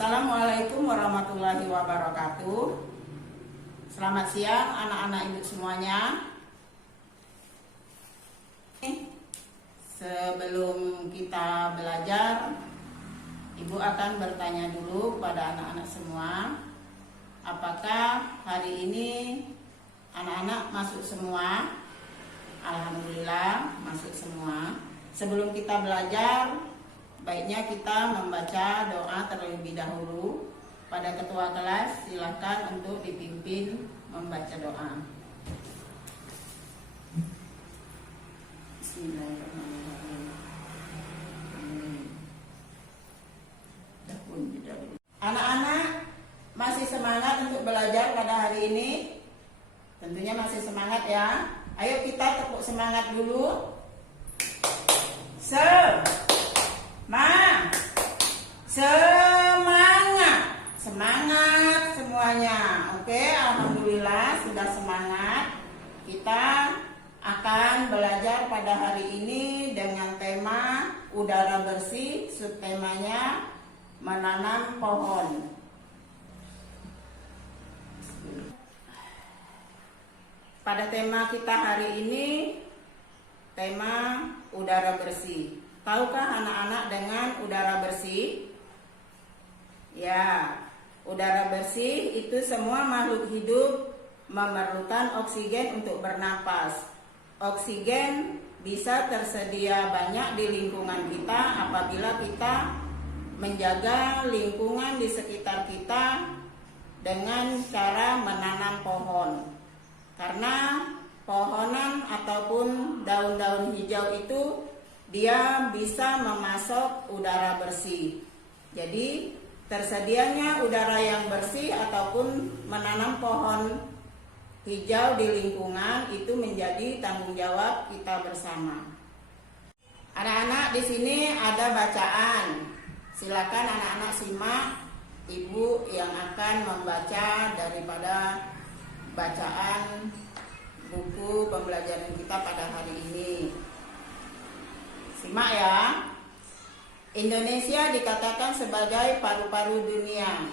Assalamualaikum warahmatullahi wabarakatuh. Selamat siang anak-anak ibu semuanya. Sebelum kita belajar, ibu akan bertanya dulu kepada anak-anak semua, apakah hari ini anak-anak masuk semua? Alhamdulillah masuk semua. Sebelum kita belajar, baiknya kita membaca doa terlebih dahulu. Pada ketua kelas silakan untuk dipimpin membaca doa. Bismillahirrahmanirrahim. Anak-anak masih semangat untuk belajar pada hari ini? Tentunya masih semangat ya. Ayo kita tepuk semangat dulu. Semangat semuanya. Oke, alhamdulillah sudah semangat. Kita akan belajar pada hari ini dengan tema udara bersih, subtemanya menanam pohon. Pada tema kita hari ini, tema udara bersih. Tahukah anak-anak dengan udara bersih? Ya, udara bersih itu semua makhluk hidup memerlukan oksigen untuk bernapas. Oksigen bisa tersedia banyak di lingkungan kita apabila kita menjaga lingkungan di sekitar kita dengan cara menanam pohon. Karena pohonan ataupun daun-daun hijau itu dia bisa memasok udara bersih. Jadi tersedianya udara yang bersih ataupun menanam pohon hijau di lingkungan itu menjadi tanggung jawab kita bersama. Anak-anak, di sini ada bacaan. Silakan anak-anak simak ibu yang akan membaca daripada bacaan buku pembelajaran kita pada hari ini. Simak ya. Indonesia dikatakan sebagai paru-paru dunia.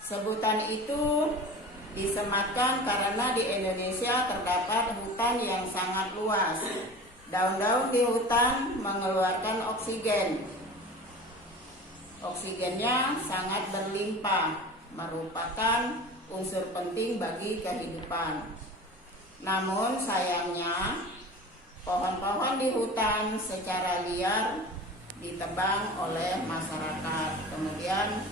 Sebutan itu disematkan karena di Indonesia terdapat hutan yang sangat luas. Daun-daun di hutan mengeluarkan oksigen. Oksigennya sangat berlimpah, merupakan unsur penting bagi kehidupan. Namun sayangnya, pohon-pohon di hutan secara liar ditebang oleh masyarakat. Kemudian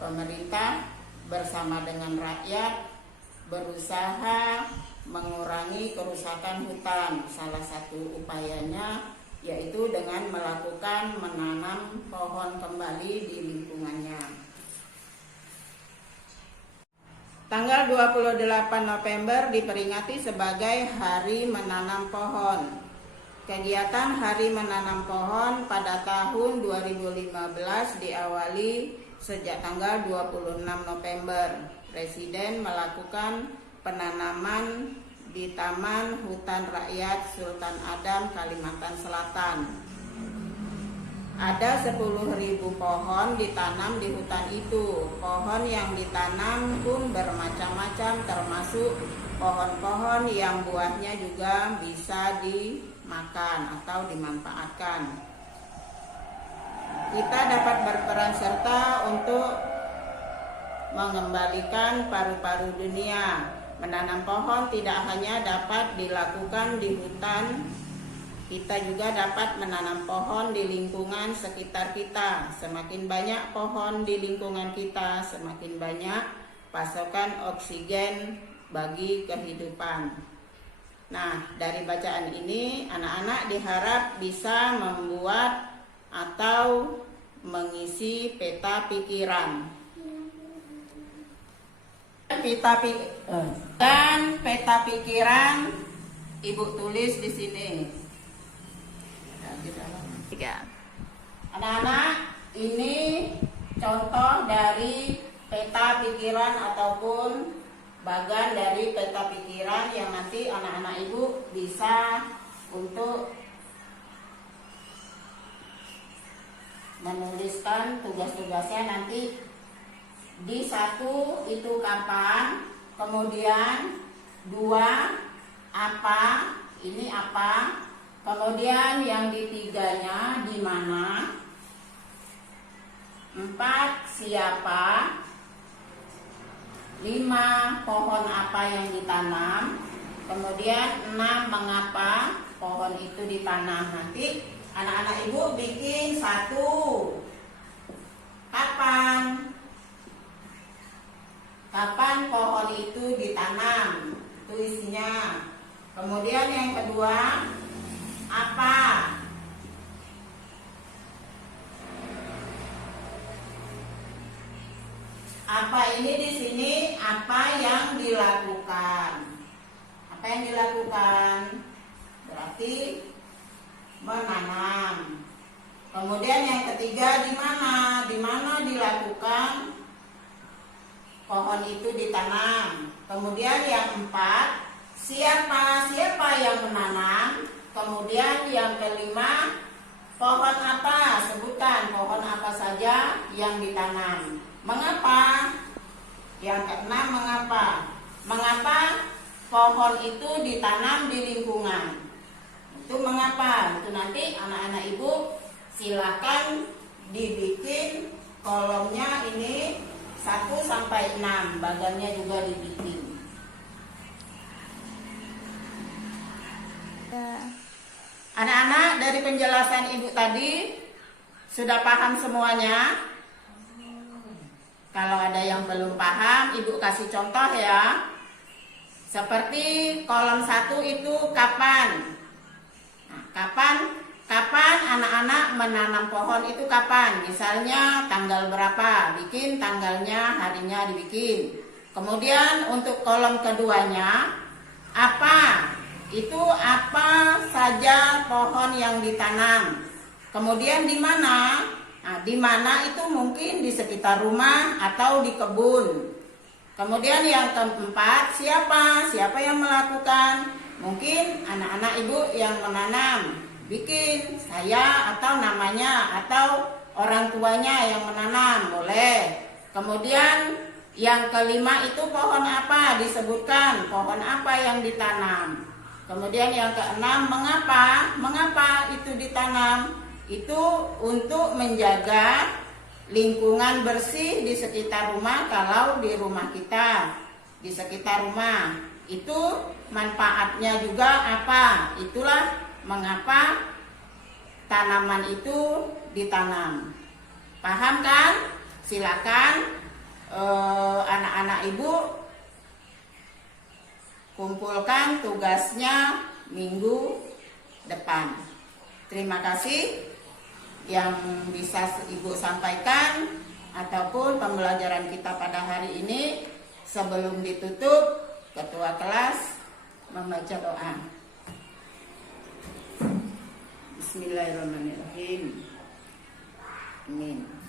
pemerintah bersama dengan rakyat berusaha mengurangi kerusakan hutan. Salah satu upayanya yaitu dengan melakukan menanam pohon kembali di lingkungannya. Tanggal 28 November diperingati sebagai Hari Menanam Pohon. Kegiatan Hari Menanam Pohon pada tahun 2015 diawali sejak tanggal 26 November. Presiden melakukan penanaman di Taman Hutan Rakyat Sultan Adam, Kalimantan Selatan. Ada 10.000 pohon ditanam di hutan itu. Pohon yang ditanam pun bermacam-macam, termasuk pohon-pohon yang buahnya juga bisa dimakan atau dimanfaatkan. Kita dapat berperan serta untuk mengembalikan paru-paru dunia. Menanam pohon tidak hanya dapat dilakukan di hutan, kita juga dapat menanam pohon di lingkungan sekitar kita. Semakin banyak pohon di lingkungan kita, semakin banyak pasokan oksigen bagi kehidupan. Nah, dari bacaan ini anak-anak diharap bisa membuat atau mengisi peta pikiran. Peta pikiran ibu tulis di sini. Anak-anak, ini contoh dari peta pikiran ataupun bagan dari peta pikiran yang nanti anak-anak ibu bisa untuk menuliskan tugas-tugasnya nanti di 1 itu kapan, kemudian 2 apa, ini apa, kemudian yang di 3-nya di mana, 4 siapa, 5 pohon apa yang ditanam, kemudian 6 mengapa pohon itu ditanam. Nanti anak-anak ibu bikin 1 kapan pohon itu ditanam, itu isinya. Kemudian yang kedua apa, ini di sini apa yang dilakukan. Apa yang dilakukan berarti menanam. Kemudian yang ketiga di mana dilakukan pohon itu ditanam. Kemudian yang 4 siapa yang menanam. Kemudian yang kelima pohon apa, sebutkan pohon apa saja yang ditanam. Mengapa? Yang keenam mengapa pohon itu ditanam di lingkungan. Itu mengapa? Itu nanti anak-anak ibu silakan dibikin kolomnya ini 1 sampai 6, bagannya juga dibikin. Anak-anak, dari penjelasan ibu tadi sudah paham semuanya? Kalau ada yang belum paham, ibu kasih contoh ya. Seperti kolom 1 itu kapan. Nah, kapan anak-anak menanam pohon itu kapan? Misalnya tanggal berapa, bikin tanggalnya, harinya dibikin. Kemudian untuk kolom keduanya, apa? Itu apa saja pohon yang ditanam. Kemudian di mana? Nah, di mana itu mungkin di sekitar rumah atau di kebun. Kemudian yang keempat, siapa yang melakukan? Mungkin anak-anak ibu yang menanam, bikin saya atau namanya atau orang tuanya yang menanam, boleh. Kemudian yang kelima itu pohon apa, disebutkan pohon apa yang ditanam. Kemudian yang keenam, mengapa itu ditanam? Itu untuk menjaga lingkungan bersih di sekitar rumah. Kalau di rumah kita, di sekitar rumah, itu manfaatnya juga apa? Itulah mengapa tanaman itu ditanam. Paham kan? Silakan anak-anak ibu kumpulkan tugasnya minggu depan. Terima kasih yang bisa ibu sampaikan ataupun pembelajaran kita pada hari ini. Sebelum ditutup, ketua kelas membaca doa. Bismillahirrahmanirrahim. Amin.